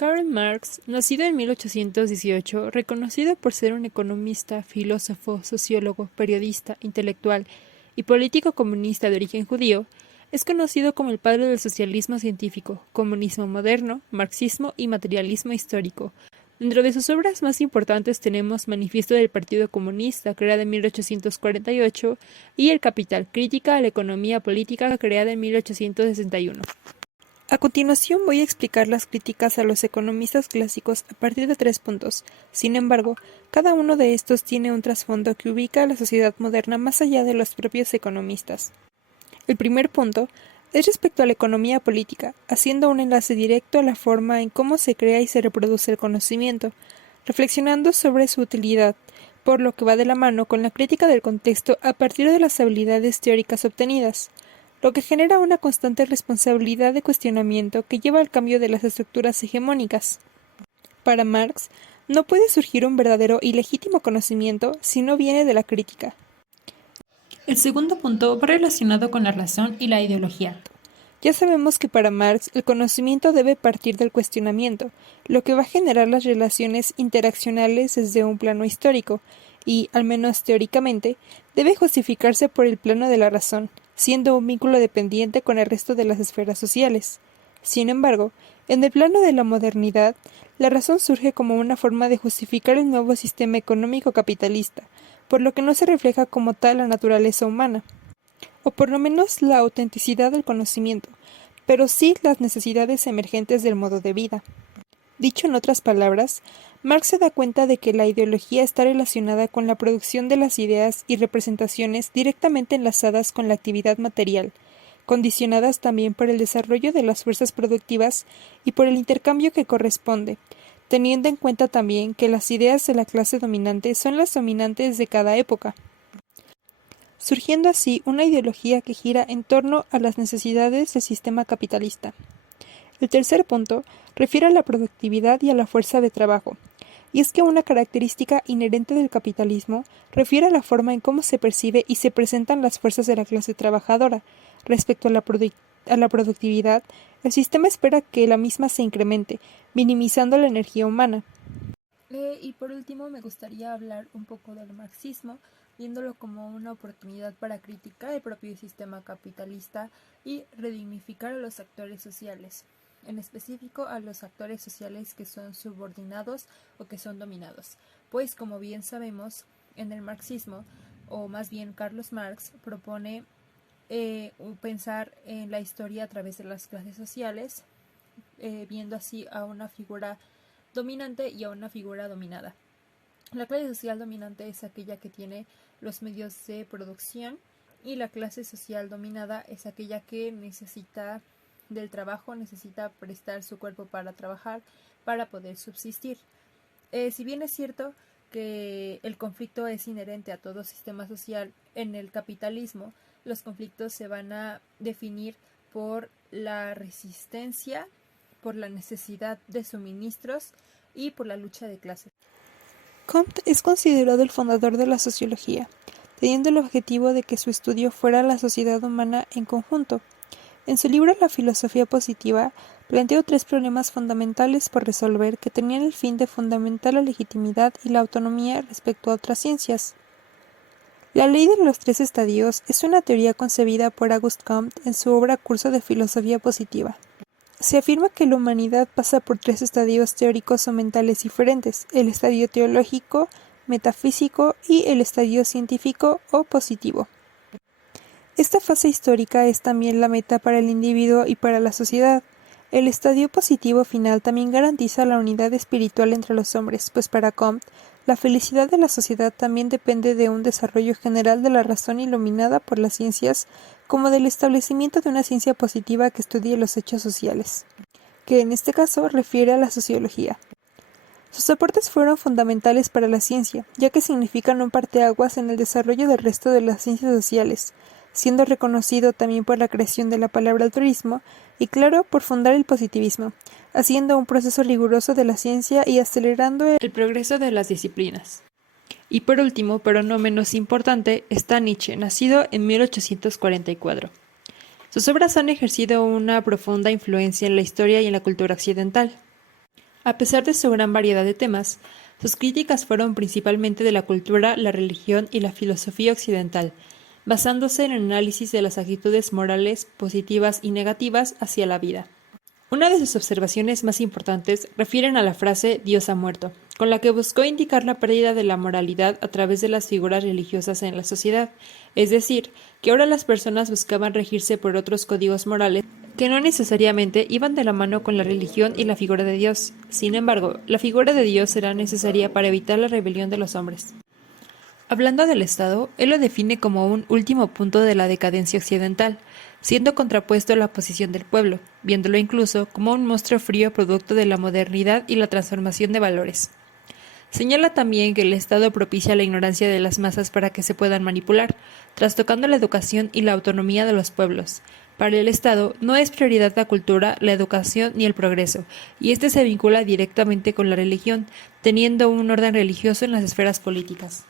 Karl Marx, nacido en 1818, reconocido por ser un economista, filósofo, sociólogo, periodista, intelectual y político comunista de origen judío, es conocido como el padre del socialismo científico, comunismo moderno, marxismo y materialismo histórico. Dentro de sus obras más importantes tenemos Manifiesto del Partido Comunista, creada en 1848, y El Capital, crítica a la economía política, creada en 1861. A continuación voy a explicar las críticas a los economistas clásicos a partir de 3 puntos. Sin embargo, cada uno de estos tiene un trasfondo que ubica a la sociedad moderna más allá de los propios economistas. El primer punto es respecto a la economía política, haciendo un enlace directo a la forma en cómo se crea y se reproduce el conocimiento, reflexionando sobre su utilidad, por lo que va de la mano con la crítica del contexto a partir de las habilidades teóricas obtenidas, lo que genera una constante responsabilidad de cuestionamiento que lleva al cambio de las estructuras hegemónicas. Para Marx, no puede surgir un verdadero y legítimo conocimiento si no viene de la crítica. El segundo punto va relacionado con la razón y la ideología. Ya sabemos que para Marx el conocimiento debe partir del cuestionamiento, lo que va a generar las relaciones interaccionales desde un plano histórico, y, al menos teóricamente, debe justificarse por el plano de la razón, siendo un vínculo dependiente con el resto de las esferas sociales. Sin embargo, en el plano de la modernidad, la razón surge como una forma de justificar el nuevo sistema económico capitalista, por lo que no se refleja como tal la naturaleza humana, o por lo menos la autenticidad del conocimiento, pero sí las necesidades emergentes del modo de vida. Dicho en otras palabras, Marx se da cuenta de que la ideología está relacionada con la producción de las ideas y representaciones directamente enlazadas con la actividad material, condicionadas también por el desarrollo de las fuerzas productivas y por el intercambio que corresponde, teniendo en cuenta también que las ideas de la clase dominante son las dominantes de cada época, surgiendo así una ideología que gira en torno a las necesidades del sistema capitalista. El tercer punto refiere a la productividad y a la fuerza de trabajo, y es que una característica inherente del capitalismo refiere a la forma en cómo se percibe y se presentan las fuerzas de la clase trabajadora. Respecto a la productividad, el sistema espera que la misma se incremente, minimizando la energía humana. Y por último me gustaría hablar un poco del marxismo, viéndolo como una oportunidad para criticar el propio sistema capitalista y redignificar a los actores sociales, en específico a los actores sociales que son subordinados o que son dominados. Pues como bien sabemos, en el marxismo, o más bien Carlos Marx, propone pensar en la historia a través de las clases sociales, viendo así a una figura dominante y a una figura dominada. La clase social dominante es aquella que tiene los medios de producción y la clase social dominada es aquella que necesita del trabajo, necesita prestar su cuerpo para trabajar, para poder subsistir. Si bien es cierto que el conflicto es inherente a todo sistema social, en el capitalismo los conflictos se van a definir por la resistencia, por la necesidad de suministros y por la lucha de clases. Comte es considerado el fundador de la sociología, teniendo el objetivo de que su estudio fuera la sociedad humana en conjunto. En su libro La filosofía positiva, planteó 3 problemas fundamentales por resolver que tenían el fin de fundamentar la legitimidad y la autonomía respecto a otras ciencias. La ley de los 3 estadios es una teoría concebida por Auguste Comte en su obra Curso de Filosofía Positiva. Se afirma que la humanidad pasa por 3 estadios teóricos o mentales diferentes: el estadio teológico, metafísico y el estadio científico o positivo. Esta fase histórica es también la meta para el individuo y para la sociedad. El estadio positivo final también garantiza la unidad espiritual entre los hombres, pues para Comte, la felicidad de la sociedad también depende de un desarrollo general de la razón iluminada por las ciencias, como del establecimiento de una ciencia positiva que estudie los hechos sociales, que en este caso refiere a la sociología. Sus aportes fueron fundamentales para la ciencia, ya que significan un parteaguas en el desarrollo del resto de las ciencias sociales, siendo reconocido también por la creación de la palabra altruismo y, claro, por fundar el positivismo, haciendo un proceso riguroso de la ciencia y acelerando el progreso de las disciplinas. Y por último, pero no menos importante, está Nietzsche, nacido en 1844. Sus obras han ejercido una profunda influencia en la historia y en la cultura occidental. A pesar de su gran variedad de temas, sus críticas fueron principalmente de la cultura, la religión y la filosofía occidental, basándose en el análisis de las actitudes morales positivas y negativas hacia la vida. Una de sus observaciones más importantes refieren a la frase Dios ha muerto, con la que buscó indicar la pérdida de la moralidad a través de las figuras religiosas en la sociedad, es decir, que ahora las personas buscaban regirse por otros códigos morales que no necesariamente iban de la mano con la religión y la figura de Dios. Sin embargo, la figura de Dios será necesaria para evitar la rebelión de los hombres. Hablando del Estado, él lo define como un último punto de la decadencia occidental, siendo contrapuesto a la posición del pueblo, viéndolo incluso como un monstruo frío producto de la modernidad y la transformación de valores. Señala también que el Estado propicia la ignorancia de las masas para que se puedan manipular, trastocando la educación y la autonomía de los pueblos. Para el Estado no es prioridad la cultura, la educación ni el progreso, y este se vincula directamente con la religión, teniendo un orden religioso en las esferas políticas.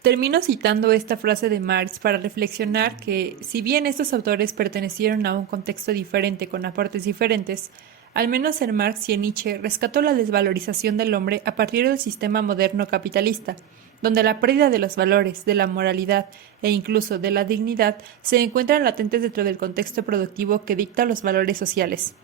Termino citando esta frase de Marx para reflexionar que, si bien estos autores pertenecieron a un contexto diferente con aportes diferentes, al menos en Marx y en Nietzsche rescató la desvalorización del hombre a partir del sistema moderno capitalista, donde la pérdida de los valores, de la moralidad e incluso de la dignidad se encuentran latentes dentro del contexto productivo que dicta los valores sociales.